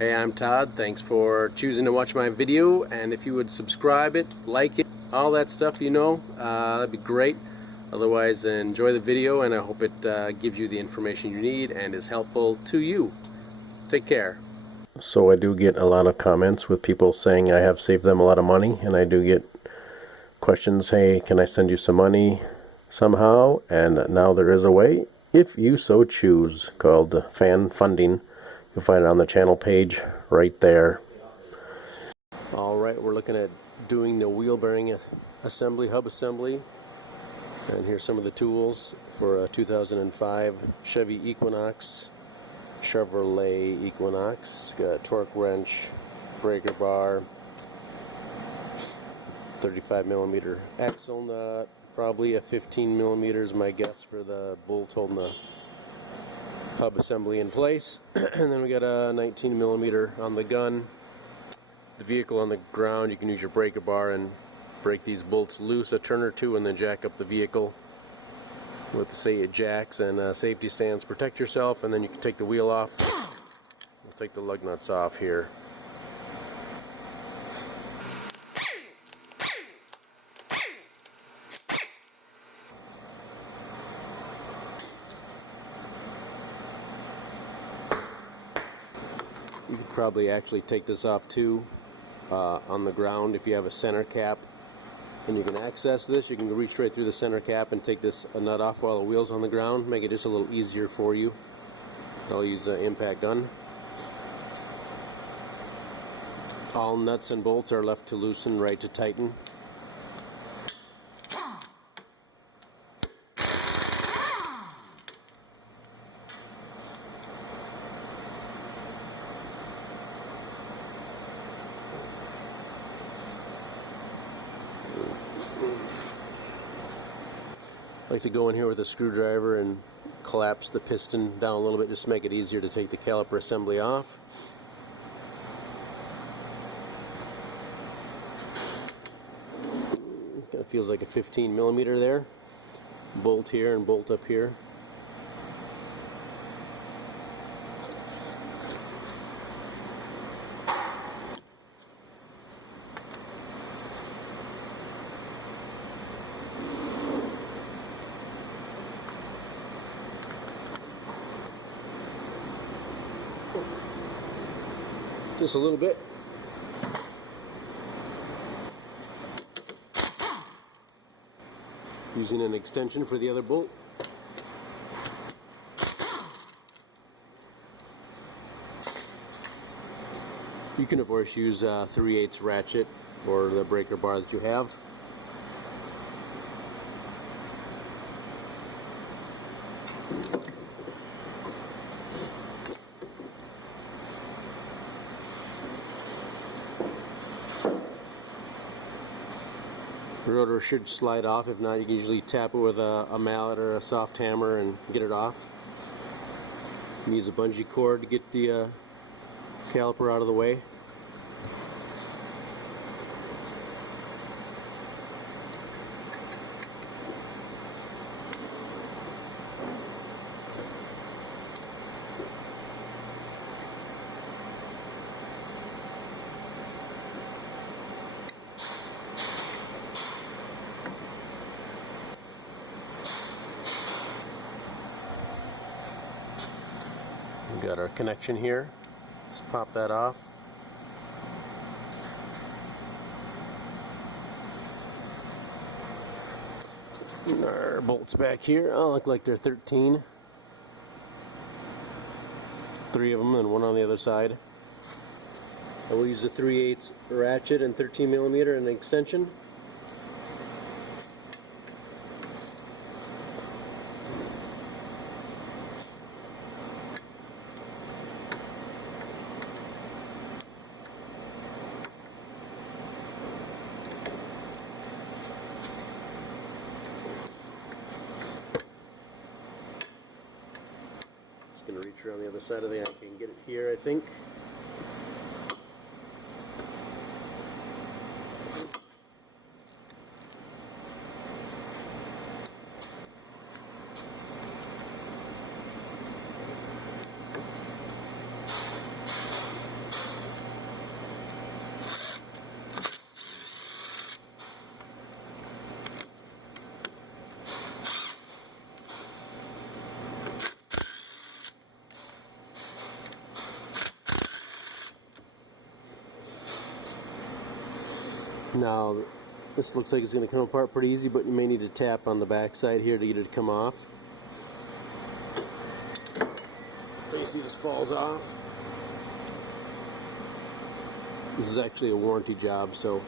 Hey, I'm Todd. Thanks for choosing to watch my video, and if you would subscribe it, like it, all that stuff, that'd be great. Otherwise, enjoy the video, and I hope it gives you the information you need and is helpful to you. Take care. So I do get a lot of comments with people saying I have saved them a lot of money, and I do get questions, hey, can I send you some money somehow? And now there is a way, if you so choose, called fan funding. You'll find it on the channel page right there. Alright, we're looking at doing the wheel bearing assembly, hub assembly. And here's some of the tools for a 2005 Chevy Equinox, Chevrolet Equinox. Got a torque wrench, breaker bar, 35mm axle nut, probably a 15mm is my guess for the bolt holding the hub assembly in place. And then we got a 19mm on the gun. The vehicle on the ground, you can use your breaker bar and break these bolts loose a turn or two and then jack up the vehicle with the jacks and safety stands. Protect yourself, and then you can take the wheel off. We'll take the lug nuts off here. You could probably actually take this off too on the ground if you have a center cap, and you can access this. You can reach right through the center cap and take this nut off while the wheel's on the ground, make it just a little easier for you. I'll use an impact gun. All nuts and bolts are left to loosen, right to tighten. I like to go in here with a screwdriver and collapse the piston down a little bit just to make it easier to take the caliper assembly off. Kind of feels like a 15mm there. Bolt here and bolt up here. Just a little bit. Using an extension for the other bolt. You can of course use a 3/8 ratchet or the breaker bar that you have. The rotor should slide off. If not, you can usually tap it with a mallet or a soft hammer and get it off. You can use a bungee cord to get the caliper out of the way. We've got our connection here. Just pop that off. And our bolts back here all look like they're 13. 3 of them and one on the other side. I will use a 3/8 ratchet and 13mm and an extension. Going to reach around the other side of the, I can get it here, I think. Now this looks like it's going to come apart pretty easy, but you may need to tap on the back side here to get it to come off. Basically just falls off. This is actually a warranty job, so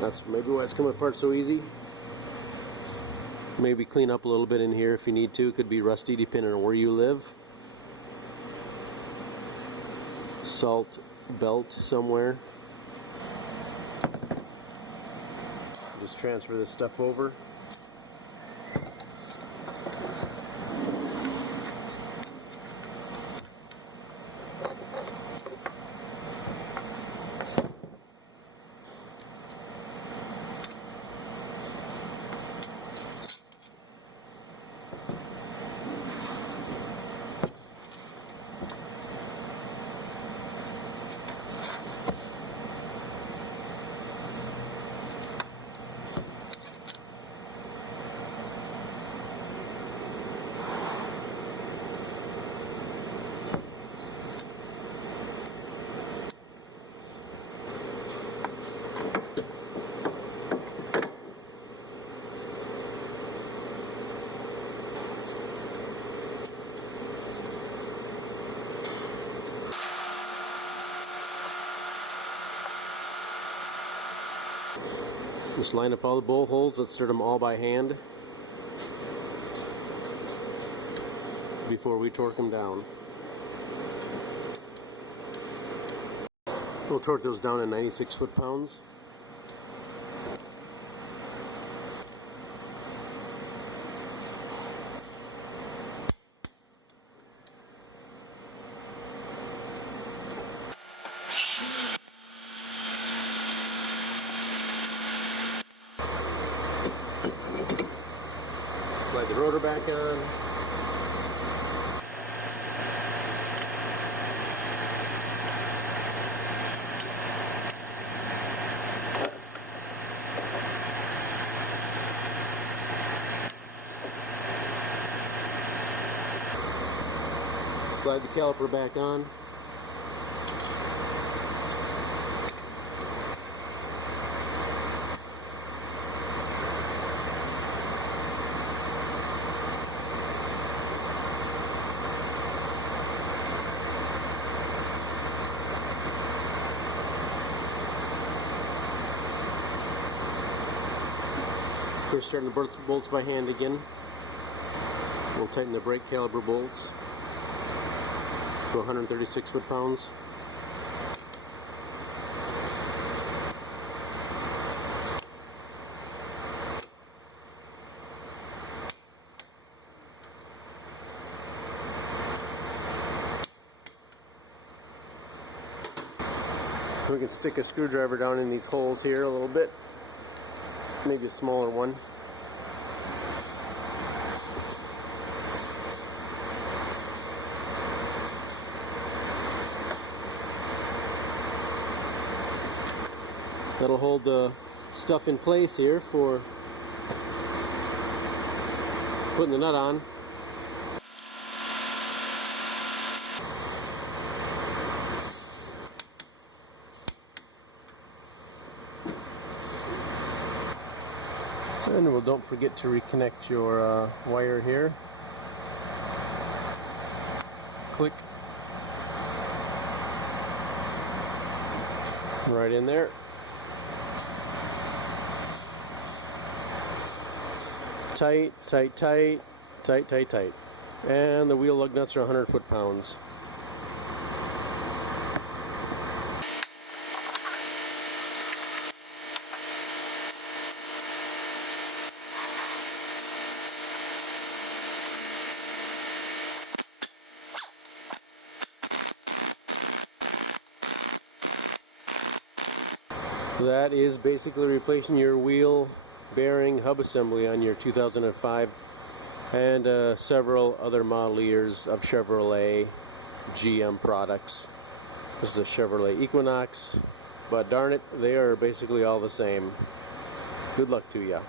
that's maybe why it's coming apart so easy. Maybe clean up a little bit in here if you need to. It could be rusty depending on where you live. Salt belt somewhere. Just transfer this stuff over. Just line up all the bowl holes. Let's insert them all by hand before we torque them down. We'll torque those down at 96 foot-pounds. Slide the rotor back on. Slide the caliper back on. First, starting the bolts by hand again. We'll tighten the brake caliper bolts to 136 foot-pounds. We can stick a screwdriver down in these holes here a little bit. Maybe a smaller one. That'll hold the stuff in place here for putting the nut on. And well, don't forget to reconnect your wire here. Click. Right in there. Tight, tight, tight, tight, tight, tight. And the wheel lug nuts are 100 foot-pounds. That is basically replacing your wheel bearing hub assembly on your 2005 and several other model years of Chevrolet GM products. This is a Chevrolet Equinox, but darn it, they are basically all the same. Good luck to ya.